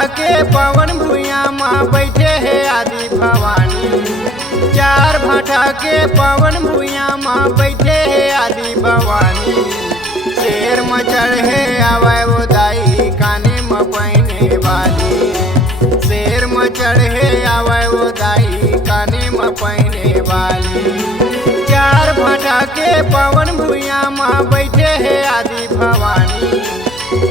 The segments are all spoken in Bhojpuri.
भाटा के पावन भुइयां माँ बैठे है आदि भवानी। चार भाटा के पावन भुइयां माँ बैठे है आदि भवानी। शेर में चढ़े आवे वो दाई काने में पहने वाली। शेर में चढ़े आवे वो दाई काने में पहने वाली। चार भाटा के पावन भुइयां माँ बैठे है आदि भवानी।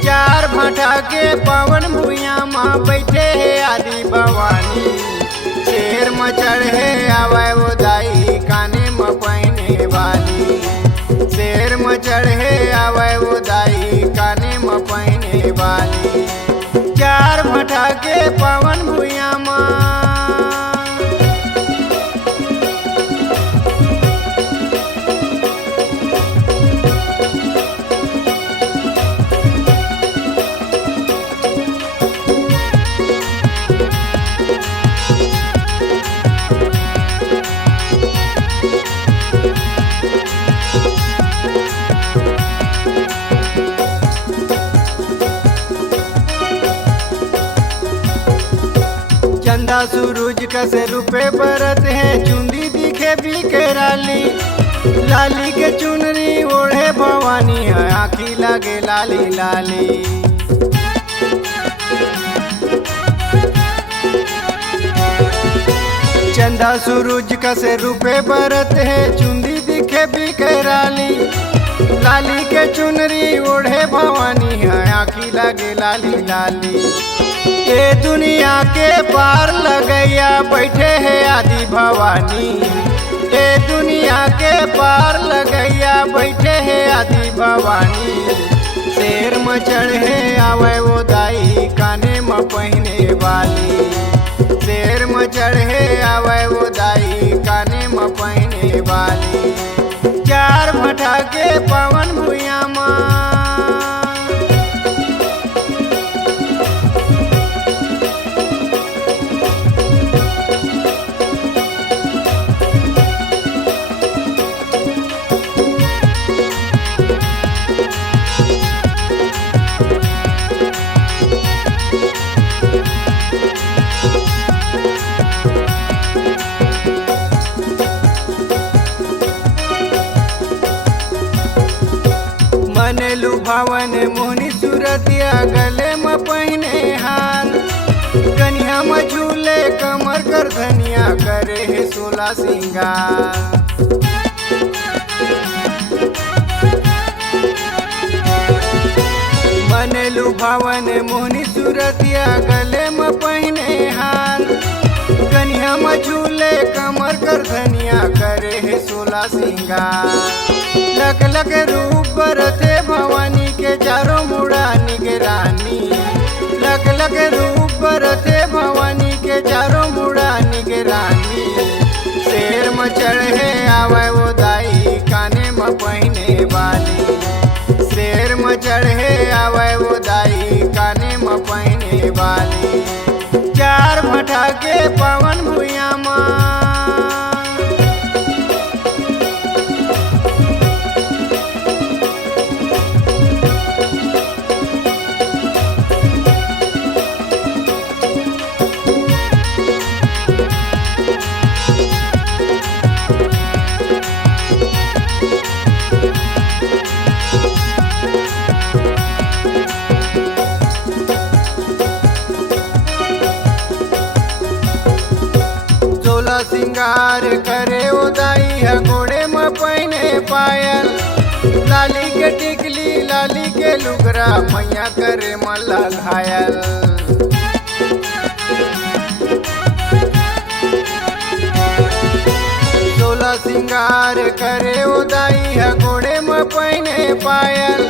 चार भाटा के पावन भुइयां माँ बैठे है आदि भवानी। शेर में चढ़े आवे वो दाई काने में पहने वाली। शेर में चढ़े आवे वो दाई काने में पहने वाली। चार भाटा के पावन भुइयां माँ। चंदा सूरज कसे रुपए बरत है चुंदी दिखे बिकराली। लाली के चुनरी ओढ़े भवानी है आँखी लगे लाली लाली। चंदा सूरज कसे रुपए बरत है चुंदी दिखे बिकराली। लाली के चुनरी ओढ़े भवानी है आँखी लगे लाली लाली। ये दुनिया के पार लगैया बैठे है आदि भवानी। ये दुनिया के पार लगैया बैठे है आदि भवानी। शेर में चढ़े आवे वो दाई काने में पहने वाली। शेर में चढ़े आवे वो दाई काने में पहने वाली। चार भाटा के पावन भुइयां माँ। मने लुभावन मोहनी सूरतिया गले में पहने हार। कन्या में झूले कमर कर धनिया करे है 16 सिंगार। मने लुभावन मोहनी सूरतिया गले में पहने हार। कन्या में झूले कमर कर धनिया करे है 16 सिंगार। लख लख रूप बरते भवानी के चारों मुड़ा निगरानी। लख लख रूप बरते भवानी के चारों मुड़ा निगरानी। शेर में चढ़े आवे वो दाई काने में पहने वाली। शेर में चढ़े आवे वो दाई काने में पहने वाली। चार भाटा के पावन भुइयां माँ। सिंगार करे ओ दाई है घोड़े में पहने पायल। लाली के टिकली लाली के लुगरा मैया करे मल्ला घायल। सोलह सिंगार करे ओ दाई है घोड़े में पहने पायल।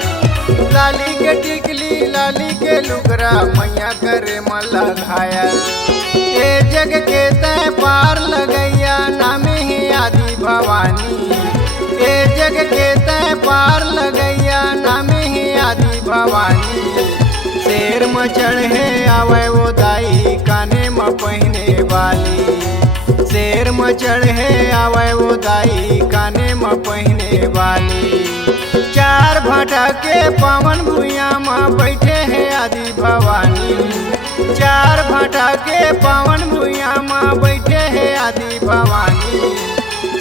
लाली के टिकली लाली के लुगरा मैया करे मल्ला घायल। ये जग के तय पार लगैया नामे ही आदि भवानी। ये जग के तय पार लगैया नामे ही आदि भवानी। शेर में चढ़े आवे वो दाई काने में पहने वाली। शेर में चढ़े आवे वो दाई काने में पहने वाली। चार भाटा के पावन भुइयां माँ बैठे है आदि भवानी। चार भाटा के पावन भुइया माँ बैठे है आदि भवानी।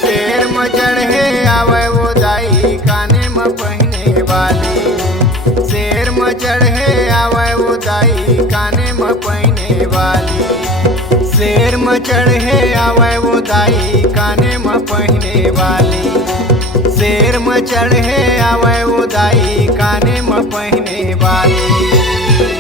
शेर में चढ़े आवे वो दाई काने में पहने वाली। शेर में चढ़े आवे वो दाई काने में पहने वाली। शेर में चढ़े आवे वो दाई काने में पहने वाली। शेर में चढ़े आवे वो दाई काने में पहने वाली।